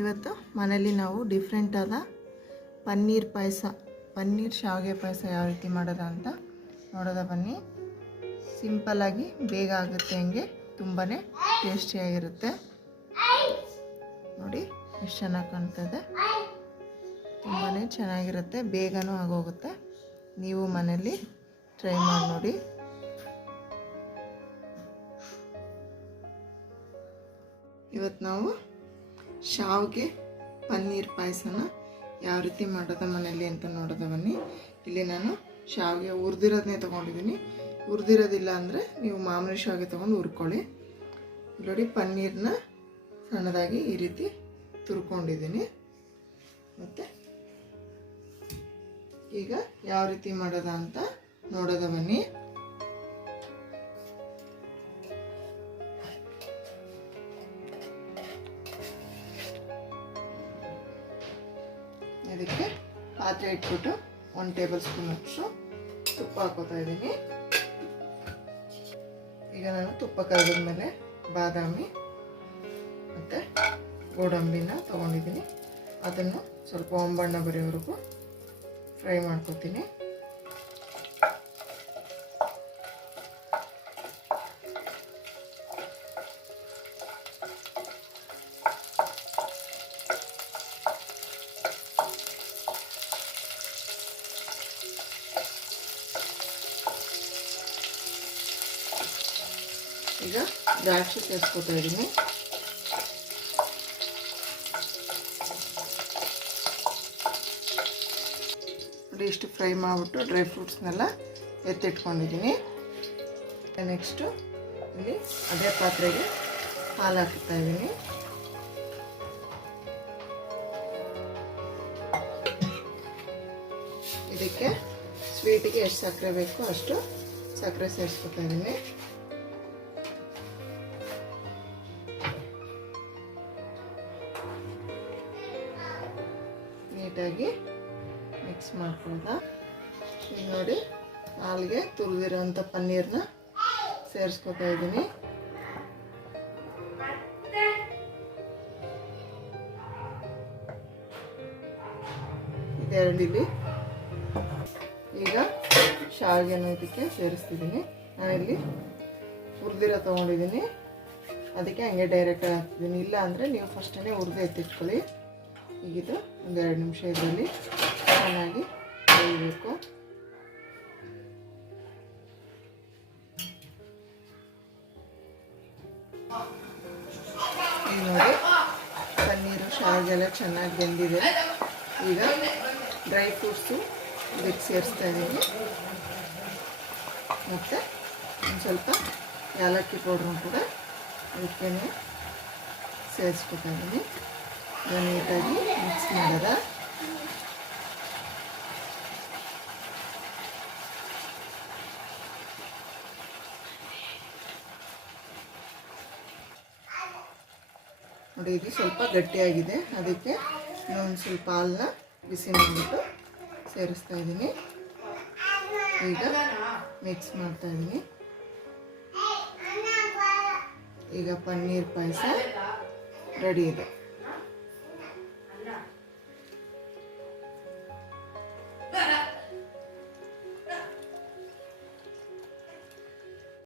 ಇವತ್ತು ಮನೆಯಲ್ಲಿ ನಾವು ಡಿಫ್ರೆಂಟ್ ಆದ ಪನ್ನೀರ್ ಪಾಯಸ, ಪನ್ನೀರ್ ಶಾವಿಗೆ ಪಾಯಸ ಯಾವ ರೀತಿ ಮಾಡೋದು ಅಂತ ನೋಡೋದ ಬನ್ನಿ. ಸಿಂಪಲ್ಲಾಗಿ ಬೇಗ ಆಗುತ್ತೆ, ಹಂಗೆ ತುಂಬಾ ಟೇಸ್ಟಿಯಾಗಿರುತ್ತೆ. ನೋಡಿ ಎಷ್ಟು ಚೆನ್ನಾಗಿ ಕಾಣ್ತದೆ, ತುಂಬಾ ಚೆನ್ನಾಗಿರುತ್ತೆ, ಬೇಗನೂ ಆಗೋಗುತ್ತೆ. ನೀವು ಮನೆಯಲ್ಲಿ ಟ್ರೈ ಮಾಡಿ ನೋಡಿ. ಇವತ್ತು ನಾವು ಶಾವಿಗೆ ಪನ್ನೀರ್ ಪಾಯಸನ ಯಾವ ರೀತಿ ಮಾಡೋದು ಮನೆಯಲ್ಲಿ ಅಂತ ನೋಡೋದ ಬನ್ನಿ. ಇಲ್ಲಿ ನಾನು ಶಾವಿಗೆ ಹುರಿದಿರೋದನ್ನೇ ತೊಗೊಂಡಿದ್ದೀನಿ. ಹುರಿದಿರೋದಿಲ್ಲ ಅಂದರೆ ನೀವು ಮಾಮೂಲಿ ಶಾವಿಗೆ ತೊಗೊಂಡು ಹುರ್ಕೊಳ್ಳಿ. ನೋಡಿ ಪನ್ನೀರನ್ನ ಸಣ್ಣದಾಗಿ ಈ ರೀತಿ ತುರ್ಕೊಂಡಿದ್ದೀನಿ. ಮತ್ತು ಈಗ ಯಾವ ರೀತಿ ಮಾಡೋದ ಅಂತ ನೋಡೋದ ಬನ್ನಿ. ಇದಕ್ಕೆ ಪಾತ್ರೆ ಇಟ್ಬಿಟ್ಟು 1 ಟೇಬಲ್ ಸ್ಪೂನ್ ಅಷ್ಟು ತುಪ್ಪ ಹಾಕೋತಾ ಇದ್ದೀನಿ. ಈಗ ನಾನು ತುಪ್ಪ ಕರೆದ್ಮೇಲೆ ಬಾದಾಮಿ ಮತ್ತು ಗೋಡಂಬಿನ ತೊಗೊಂಡಿದ್ದೀನಿ. ಅದನ್ನು ಸ್ವಲ್ಪ ಒಂಬಣ್ಣ ಬರೋವರೆಗೂ ಫ್ರೈ ಮಾಡ್ಕೊತೀನಿ. ಈಗ ದ್ರಾಕ್ಷಿ ಸೇರಿಸ್ಕೊತಾ ಇದ್ದೀನಿ. ನೋಡಿ ಇಷ್ಟು ಫ್ರೈ ಮಾಡಿಬಿಟ್ಟು ಡ್ರೈ ಫ್ರೂಟ್ಸ್ನೆಲ್ಲ ಎತ್ತಿಟ್ಕೊಂಡಿದ್ದೀನಿ. ನೆಕ್ಸ್ಟು ಇಲ್ಲಿ ಅದೇ ಪಾತ್ರೆಗೆ ಹಾಲು ಹಾಕ್ತಾ ಇದ್ದೀನಿ. ಇದಕ್ಕೆ ಸ್ವೀಟಿಗೆ ಎಷ್ಟು ಸಕ್ಕರೆ ಬೇಕು ಅಷ್ಟು ಸಕ್ಕರೆ ಸೇರಿಸ್ಕೊತಾ ಇದ್ದೀನಿ. ನೀಟಾಗಿ ಮಿಕ್ಸ್ ಮಾಡ್ಕೊಳ್ಳೋದ. ಈಗ ನೋಡಿ ಹಾಲಿಗೆ ತುರಿದಿರೋಂಥ ಪನ್ನೀರನ್ನ ಸೇರಿಸ್ಕೊತಾ ಇದ್ದೀನಿ. ಇದೆರಡಿಲ್ಲಿ ಈಗ ಶಾವಿಗೆನ ಇದಕ್ಕೆ ಸೇರಿಸ್ತಿದ್ದೀನಿ. ನಾನಿಲ್ಲಿ ಹುರಿದಿರೋ ತೊಗೊಂಡಿದ್ದೀನಿ, ಅದಕ್ಕೆ ಹಂಗೆ ಡೈರೆಕ್ಟಾಗಿ ಹಾಕ್ತಿದ್ದೀನಿ. ಇಲ್ಲ ಅಂದರೆ ನೀವು ಫಸ್ಟೇ ಹುರಿದು ಎತ್ತಿಟ್ಕೊಳ್ಳಿ. ಈಗಿದು 1-2 ನಿಮಿಷ ಇದರಲ್ಲಿ ಚೆನ್ನಾಗಿ ಬೇಯಬೇಕು. ಈಗ ನೋಡಿ ಪನ್ನೀರು ಶಾವಿಗೆ ಎಲ್ಲ ಚೆನ್ನಾಗಿ ಬೆಂದಿದೆ. ಈಗ ಡ್ರೈ ಫ್ರೂಟ್ಸು ಇದಕ್ಕೆ ಸೇರಿಸ್ತಾ ಇದ್ದೀನಿ. ಮತ್ತು ಒಂದು ಸ್ವಲ್ಪ ಏಲಕ್ಕಿ ಪೌಡ್ರೂ ಕೂಡ ಅದಕ್ಕೆ ಸೇರಿಸ್ಕೊತಾ ಇದ್ದೀನಿ. ನೀಟಾಗಿ ಮಿಕ್ಸ್ ಮಾಡೋದ. ನೋಡಿ ಇದು ಸ್ವಲ್ಪ ಗಟ್ಟಿಯಾಗಿದೆ, ಅದಕ್ಕೆ ಇನ್ನೊಂದು ಸ್ವಲ್ಪ ಹಾಲನ್ನ ಬಿಸಿ ಮಾಡಿಬಿಟ್ಟು ಸೇರಿಸ್ತಾ ಇದ್ದೀನಿ. ಈಗ ಮಿಕ್ಸ್ ಮಾಡ್ತಾ ಇದ್ದೀನಿ. ಈಗ ಪನ್ನೀರ್ ಪಾಯಸ ರೆಡಿ ಇದೆ.